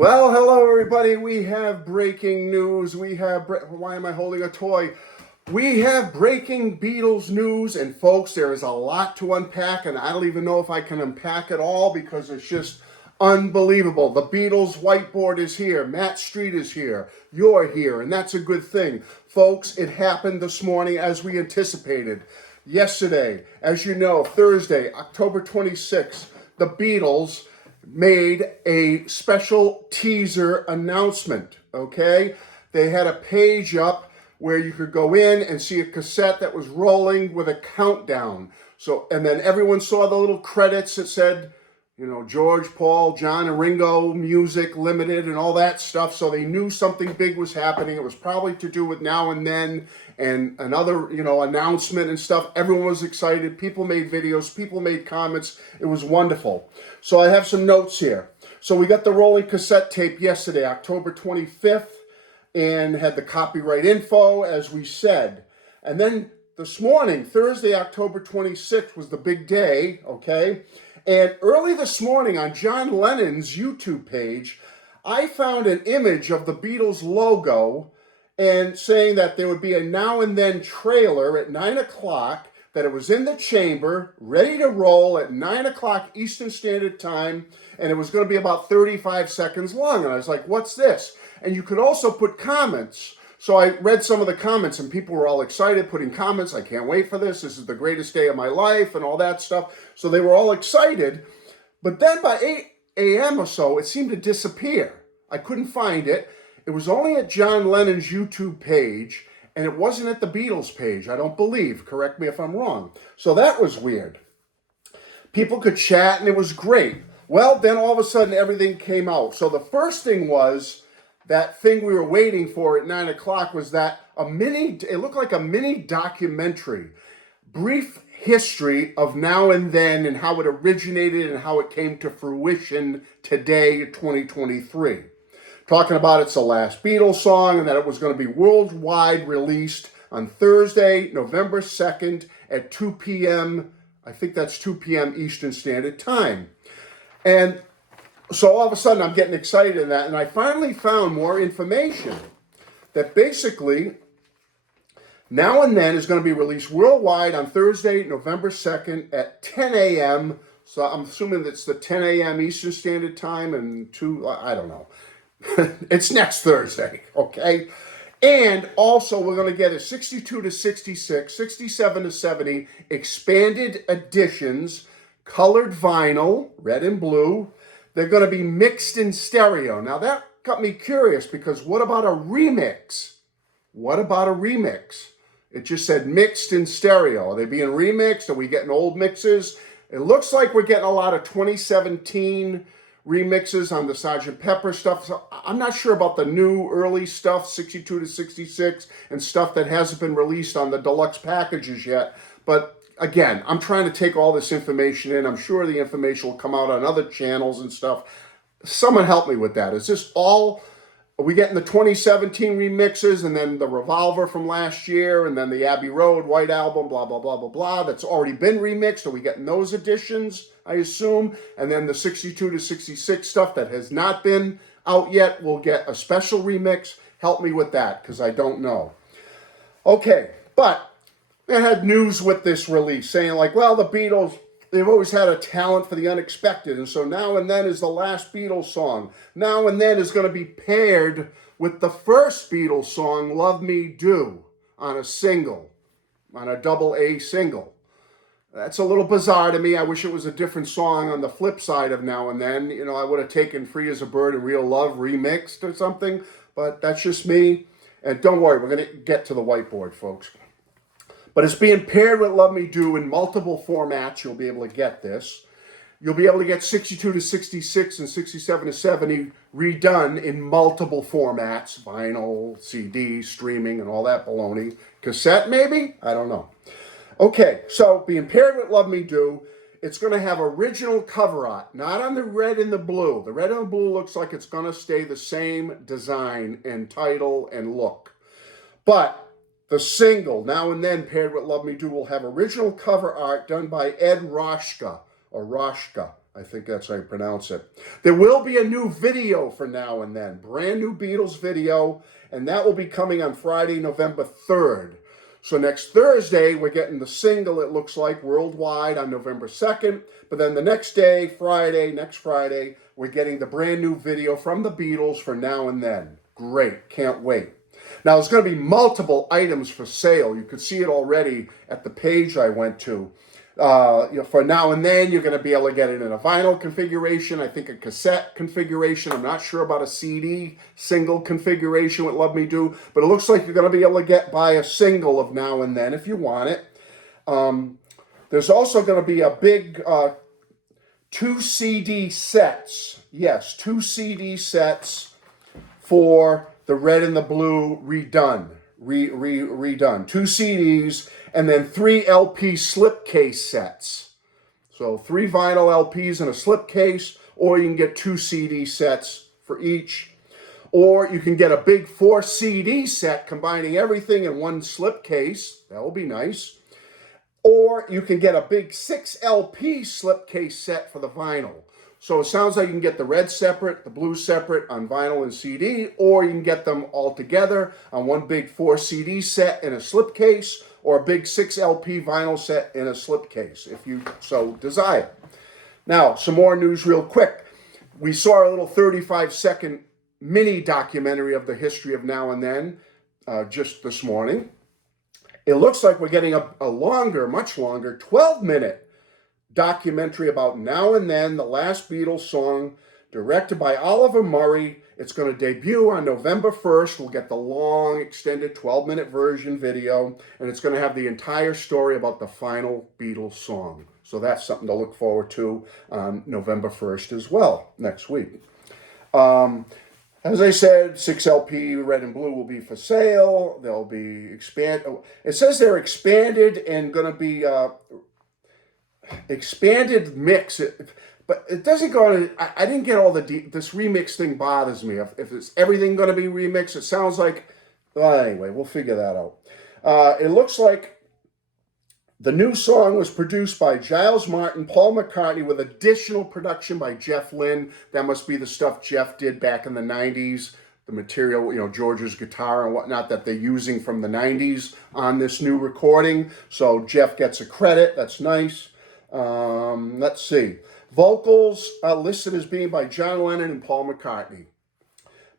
Well, hello everybody. We have breaking news. Why am I holding a toy? We have breaking Beatles news, and folks, there is a lot to unpack, and I don't even know if I can unpack it all because it's just unbelievable. The Beatles whiteboard is here. Matt Street is here. You're here, and that's a good thing. Folks, it happened this morning as we anticipated. Yesterday, as you know, Thursday, October 26th, the Beatles made a special teaser announcement, okay? They had a page up where you could go in and see a cassette that was rolling with a countdown. So, and then everyone saw the little credits that said, George, Paul, John, and Ringo Music Limited and all that stuff. So they knew something big was happening. It was probably to do with Now and Then and another, announcement and stuff. Everyone was excited. People made videos. People made comments. It was wonderful. So I have some notes here. So we got the rolling cassette tape yesterday, October 25th, and had the copyright info, as we said. And then this morning, Thursday, October 26th, was the big day, okay? And early this morning on John Lennon's YouTube page, I found an image of the Beatles logo and saying that there would be a Now and Then trailer at 9 o'clock, that it was in the chamber, ready to roll at 9 o'clock Eastern Standard Time, and it was going to be about 35 seconds long. And I was like, what's this? And you could also put comments. So I read some of the comments, and people were all excited, putting comments. I can't wait for this. This is the greatest day of my life and all that stuff. So they were all excited. But then by 8 a.m. or so, it seemed to disappear. I couldn't find it. It was only at John Lennon's YouTube page, and it wasn't at the Beatles page, I don't believe. Correct me if I'm wrong. So that was weird. People could chat, and it was great. Well, then all of a sudden, everything came out. So the first thing was, that thing we were waiting for at 9 o'clock was that it looked like a mini documentary, brief history of Now and Then and how it originated and how it came to fruition today, 2023. Talking about it's the last Beatles song and that it was going to be worldwide released on Thursday, November 2nd at 2 p.m. I think that's 2 p.m. Eastern Standard Time. And so all of a sudden I'm getting excited in that, and I finally found more information that basically Now and Then is going to be released worldwide on Thursday, November 2nd at 10 a.m. So I'm assuming that's the 10 a.m. Eastern Standard Time and I don't know. It's next Thursday, okay? And also we're going to get a 62 to 66, 67 to 70 expanded editions, colored vinyl, red and blue. They're going to be mixed in stereo. Now that got me curious because what about a remix? What about a remix? It just said mixed in stereo. Are they being remixed? Are we getting old mixes? It looks like we're getting a lot of 2017 remixes on the Sgt. Pepper stuff. So I'm not sure about the new early stuff, 62 to 66, and stuff that hasn't been released on the deluxe packages yet. But again, I'm trying to take all this information in. I'm sure the information will come out on other channels and stuff. Someone help me with that. Is this all, are we getting the 2017 remixes and then the Revolver from last year and then the Abbey Road White Album, blah, blah, blah, blah, blah, that's already been remixed? Are we getting those editions, I assume? And then the 62 to 66 stuff that has not been out yet will get a special remix. Help me with that, because I don't know. Okay, but they had news with this release saying like, well, the Beatles, they've always had a talent for the unexpected. And so Now and Then is the last Beatles song. Now and Then is going to be paired with the first Beatles song, Love Me Do, on a single, on a double A single. That's a little bizarre to me. I wish it was a different song on the flip side of Now and Then. I would have taken Free as a Bird and Real Love remixed or something, but that's just me. And don't worry, we're going to get to the whiteboard, folks. But it's being paired with Love Me Do in multiple formats. You'll be able to get this. You'll be able to get 62 to 66 and 67 to 70 redone in multiple formats. Vinyl, CD, streaming, and all that baloney. Cassette, maybe? I don't know. Okay, so being paired with Love Me Do, it's going to have original cover art, not on the red and the blue. The red and the blue looks like it's going to stay the same design and title and look. But the single, Now and Then, paired with Love Me Do, will have original cover art done by Ed Roshka, or Roshka. I think that's how you pronounce it. There will be a new video for Now and Then, brand new Beatles video, and that will be coming on Friday, November 3rd. So next Thursday, we're getting the single, it looks like, worldwide on November 2nd. But then the next day, next Friday, we're getting the brand new video from the Beatles for Now and Then. Great, can't wait. Now, there's going to be multiple items for sale. You could see it already at the page I went to. For Now and Then, you're going to be able to get it in a vinyl configuration, I think a cassette configuration. I'm not sure about a CD single configuration with Love Me Do, but it looks like you're going to be able to buy a single of Now and Then if you want it. There's also going to be a big 2 CD sets. Yes, 2 CD sets for the Red and the Blue redone. 2 CDs, and then 3 LP slipcase sets. So 3 vinyl LPs in a slipcase, or you can get 2 CD sets for each. Or you can get a big 4 CD set combining everything in one slipcase. That will be nice. Or you can get a big 6 LP slipcase set for the vinyl. So it sounds like you can get the red separate, the blue separate on vinyl and CD, or you can get them all together on one big 4 CD set in a slipcase, or a big 6 LP vinyl set in a slipcase, if you so desire. Now, some more news real quick. We saw a little 35-second mini documentary of the history of Now and Then just this morning. It looks like we're getting a longer, much longer, 12-minute documentary about Now and Then, the last Beatles song, directed by Oliver Murray. It's going to debut on November 1st. We'll get the long, extended 12-minute version video, and it's going to have the entire story about the final Beatles song. So that's something to look forward to on November 1st as well, next week. As I said, 6 LP Red and Blue will be for sale. They'll be expanded. It says they're expanded and going to be expanded mix. But it doesn't go on. I didn't get all this remix thing bothers me. If it's everything going to be remixed, it sounds like, well, anyway, we'll figure that out. It looks like the new song was produced by Giles Martin, Paul McCartney, with additional production by Jeff Lynne. That must be the stuff Jeff did back in the 90s, the material, George's guitar and whatnot that they're using from the 90s on this new recording. So Jeff gets a credit. That's nice. Let's see. Vocals are listed as being by John Lennon and Paul McCartney.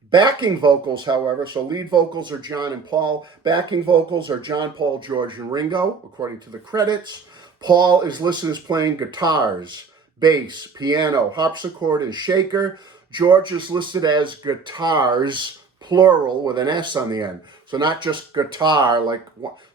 Backing vocals, however, so lead vocals are John and Paul. Backing vocals are John, Paul, George, and Ringo, according to the credits. Paul is listed as playing guitars, bass, piano, harpsichord, and shaker. George is listed as guitars, plural, with an S on the end. So not just guitar,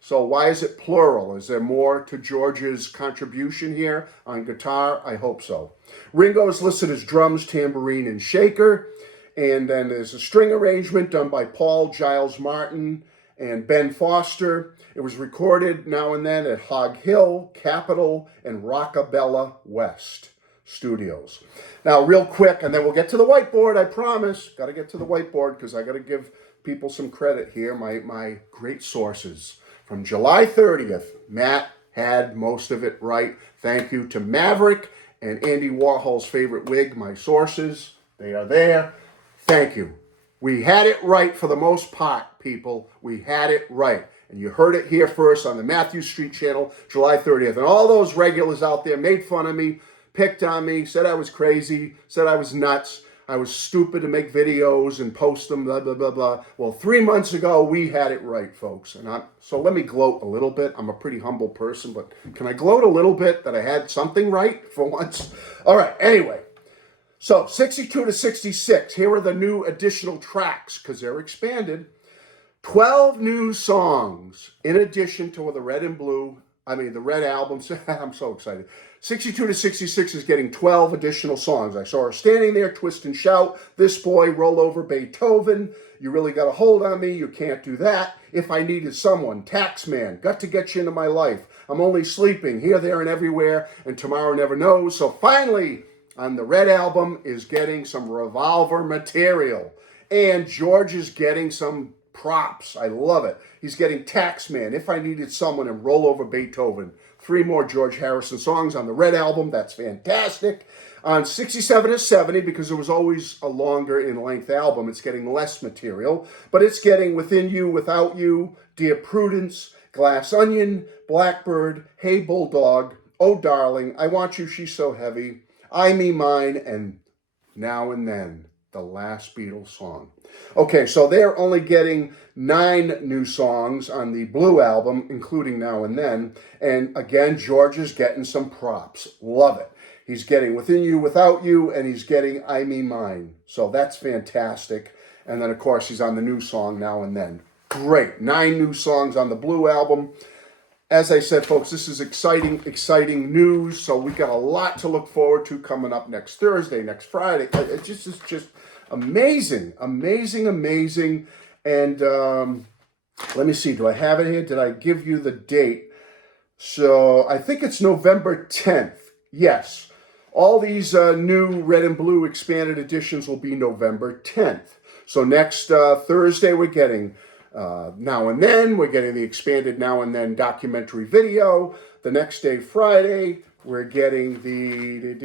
so why is it plural? Is there more to George's contribution here on guitar? I hope so. Ringo is listed as drums, tambourine, and shaker. And then there's a string arrangement done by Paul, Giles Martin, and Ben Foster. It was recorded Now and Then at Hog Hill, Capitol, and Rockabella West Studios. Now, real quick, and then we'll get to the whiteboard, I promise. Got to get to the whiteboard because I got to give people some credit here, my great sources. From July 30th, Matt had most of it right. Thank you to Maverick and Andy Warhol's favorite wig, my sources. They are there. Thank you. We had it right for the most part, people. We had it right. And you heard it here first on the Matthew Street channel, July 30th. And all those regulars out there made fun of me, picked on me, said I was crazy, said I was nuts. I was stupid to make videos and post them, blah, blah, blah, blah. Well, 3 months ago, we had it right, folks. So let me gloat a little bit. I'm a pretty humble person, but can I gloat a little bit that I had something right for once? All right, anyway. So 62 to 66, here are the new additional tracks because they're expanded. 12 new songs in addition to the Red album. I'm so excited. 62 to 66 is getting 12 additional songs. I saw her standing there, twist and shout. This boy, roll over Beethoven. You really got a hold on me. You can't do that. If I needed someone, Taxman, got to get you into my life. I'm only sleeping here, there, and everywhere, and tomorrow never knows. So finally, on the Red album is getting some Revolver material. And George is getting some props. I love it. He's getting Taxman, If I Needed Someone, and Roll Over Beethoven. 3 more George Harrison songs on the Red album. That's fantastic. On 67 to 70, because it was always a longer in length album, it's getting less material, but it's getting Within You, Without You, Dear Prudence, Glass Onion, Blackbird, Hey Bulldog, Oh Darling, I Want You, She's So Heavy, I Me Mine, and Now and Then, the last Beatles song. Okay, so they're only getting 9 new songs on the Blue album, including Now and Then. And again, George is getting some props. Love it. He's getting Within You, Without You, and he's getting I Me Mine. So that's fantastic. And then, of course, he's on the new song Now and Then. Great. 9 new songs on the Blue album. As I said, folks, this is exciting news. So we got a lot to look forward to coming up next Thursday, next Friday. It's just amazing. And let me see. Do I have it here? Did I give you the date? So I think it's November 10th. Yes. All these new red and blue expanded editions will be November 10th. So next Thursday, we're getting Now and Then. We're getting the expanded Now and Then documentary video. The next day, Friday, we're getting the...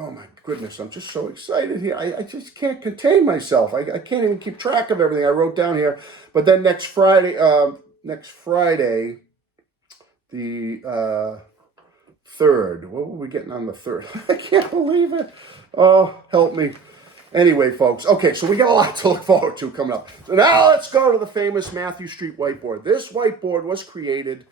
Oh, my goodness. I'm just so excited here. I just can't contain myself. I can't even keep track of everything I wrote down here. But then next Friday, the 3rd. What were we getting on the 3rd? I can't believe it. Oh, help me. Anyway, folks, okay, so we got a lot to look forward to coming up. So now let's go to the famous Matthew Street whiteboard. This whiteboard was created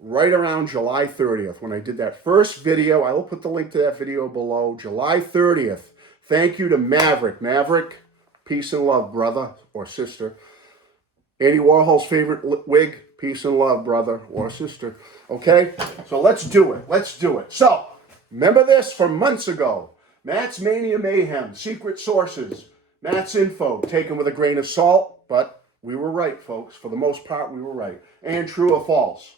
right around July 30th when I did that first video. I will put the link to that video below. July 30th. Thank you to Maverick. Maverick, peace and love, brother or sister. Andy Warhol's favorite wig, peace and love, brother or sister. Okay, so let's do it. So, remember this from months ago. Matt's Mania Mayhem, secret sources, Matt's info, taken with a grain of salt, but we were right, folks. For the most part, we were right. And true or false?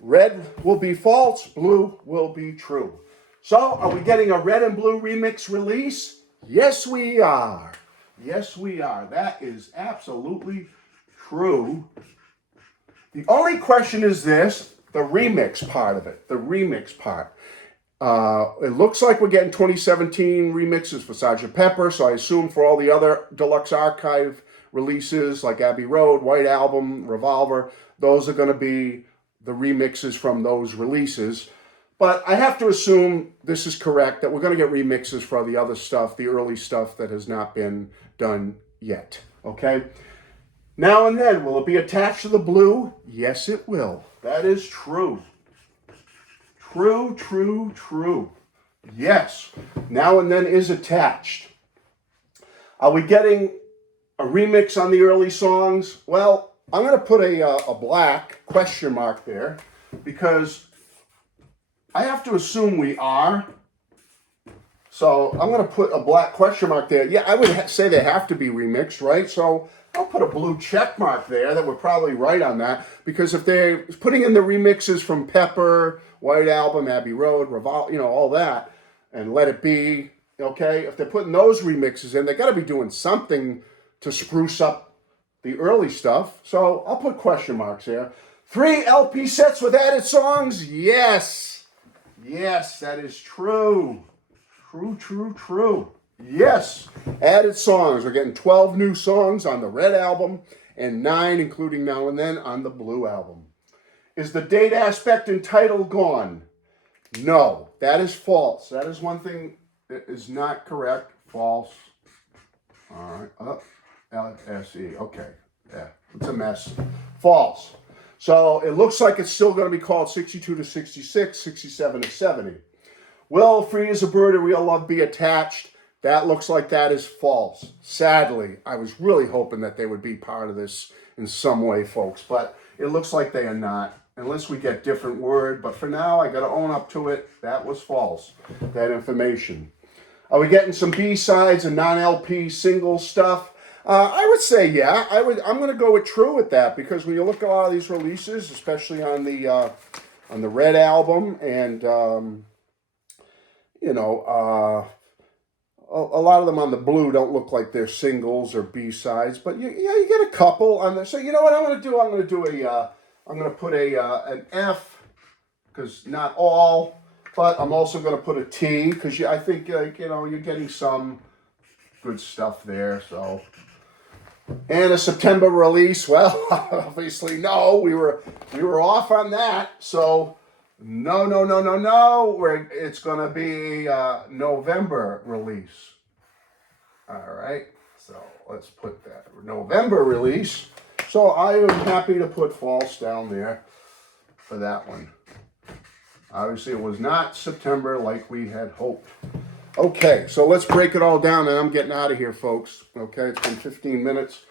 Red will be false, blue will be true. So, are we getting a red and blue remix release? Yes, we are. Yes, we are. That is absolutely true. The only question is this, the remix part of it, the remix part. It looks like we're getting 2017 remixes for Sgt. Pepper, so I assume for all the other deluxe archive releases like Abbey Road, White Album, Revolver, those are going to be the remixes from those releases. But I have to assume this is correct, that we're going to get remixes for the other stuff, the early stuff that has not been done yet. Okay? Now and Then, will it be attached to the blue? Yes, it will. That is true. True. Yes. Now and Then is attached. Are we getting a remix on the early songs? Well, I'm going to put a black question mark there because I have to assume we are. So I'm going to put a black question mark there. Yeah, I would say they have to be remixed, right? So I'll put a blue check mark there that we're probably right on that, because if they're putting in the remixes from Pepper, White Album, Abbey Road, Revolver, all that, and Let It Be, okay? If they're putting those remixes in, they got to be doing something to spruce up the early stuff. So I'll put question marks there. 3 LP sets with added songs? Yes. Yes, that is true. True. Yes, added songs. We're getting 12 new songs on the Red album and 9, including Now and Then, on the Blue album. Is the date aspect and title gone? No, that is false. That is one thing that is not correct. False. All right. LSE. Okay. Yeah, it's a mess. False. So it looks like it's still going to be called 62 to 66, 67 to 70. Will Free as a Bird and Real Love be attached? That looks like that is false. Sadly, I was really hoping that they would be part of this in some way, folks, but it looks like they are not, unless we get different word. But for now, I got to own up to it. That was false, that information. Are we getting some B-sides and non-LP single stuff? I would say yeah. I'm going to go with true with that, because when you look at a lot of these releases, especially on the Red album, and a lot of them on the Blue don't look like they're singles or B-sides, but you get a couple on there. So you know what I'm going to do? I'm going to put an F, because not all, But I'm also going to put a T because I think, you're getting some good stuff there. So, and a September release. Well, obviously, no, we were off on that. So, no. It's going to be November release. All right. So let's put that November release. So I am happy to put false down there for that one. Obviously, it was not September like we had hoped. Okay, so let's break it all down, and I'm getting out of here, folks. Okay, it's been 15 minutes.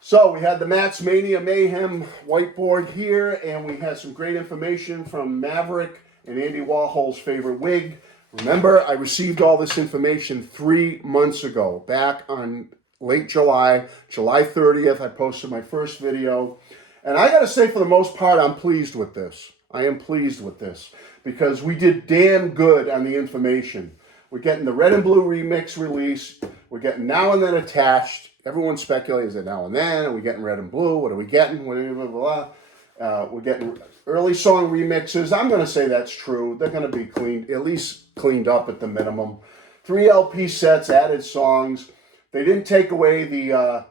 So we had the Matt's Mania Mayhem whiteboard here, and we had some great information from Maverick and Andy Warhol's favorite wig. Remember, I received all this information 3 months ago, back on late July 30th. I posted my first video. And I got to say, for the most part, I'm pleased with this. I am pleased with this because we did damn good on the information. We're getting the red and blue remix release. We're getting Now and Then attached. Everyone speculates that Now and Then. Are we getting red and blue? What are we getting? We're getting early song remixes. I'm going to say that's true. They're going to be cleaned, at least cleaned up at the minimum. 3 LP sets, added songs. They didn't take away the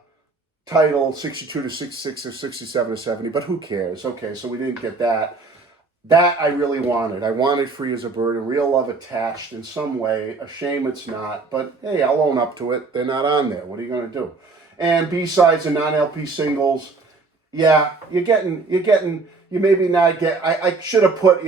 title 62 to 66 or 67 to 70, but who cares? Okay, so we didn't get that. That I really wanted. I wanted Free as a Bird and Real Love attached in some way. A shame it's not, but hey, I'll own up to it. They're not on there. What are you going to do? And B-sides and non-LP singles. Yeah, you maybe not get. I should have put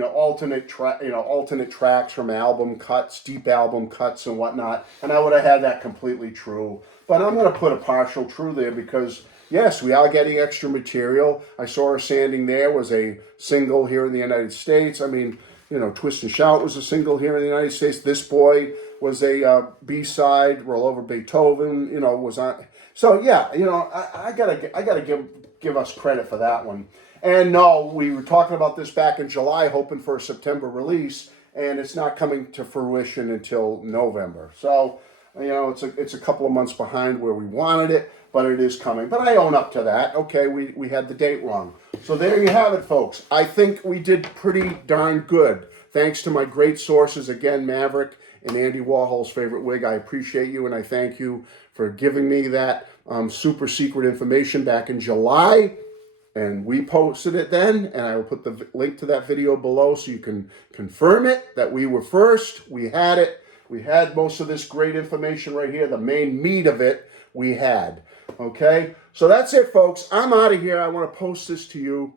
alternate tracks from album cuts, deep album cuts and whatnot, and I would have had that completely true. But I'm going to put a partial true there because yes, we are getting extra material. I saw Her Sanding There was a single here in the United States. I mean, Twist and Shout was a single here in the United States. This Boy was a B-side. Roll Over Beethoven, was on. So yeah, I gotta give us credit for that one. And no, we were talking about this back in July, hoping for a September release, and it's not coming to fruition until November. So, it's a couple of months behind where we wanted it, but it is coming. But I own up to that. Okay, we had the date wrong. So there you have it, folks. I think we did pretty darn good. Thanks to my great sources, again, Maverick and Andy Warhol's favorite wig. I appreciate you, and I thank you for giving me that super secret information back in July. And we posted it then, and I will put the link to that video below so you can confirm it, that we were first. We had it. We had most of this great information right here. The main meat of it we had. Okay? So that's it, folks. I'm out of here. I want to post this to you.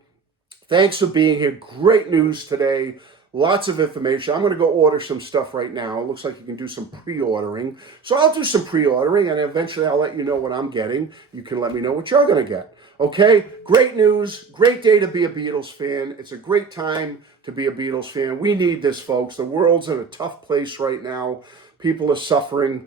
Thanks for being here. Great news today. Lots of information. I'm going to go order some stuff right now. It looks like you can do some pre-ordering. So I'll do some pre-ordering, and eventually I'll let you know what I'm getting. You can let me know what you're going to get. Okay? Great news. Great day to be a Beatles fan. It's a great time to be a Beatles fan. We need this, folks. The world's in a tough place right now. People are suffering.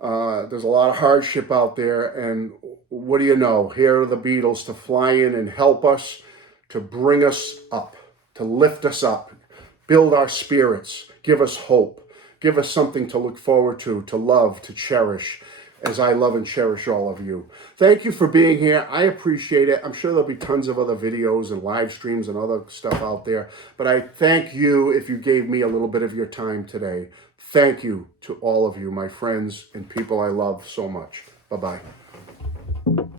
There's a lot of hardship out there. And what do you know? Here are the Beatles to fly in and help us, to bring us up, to lift us up, build our spirits, give us hope, give us something to look forward to love, to cherish, as I love and cherish all of you. Thank you for being here. I appreciate it. I'm sure there'll be tons of other videos and live streams and other stuff out there. But I thank you if you gave me a little bit of your time today. Thank you to all of you, my friends and people I love so much. Bye-bye.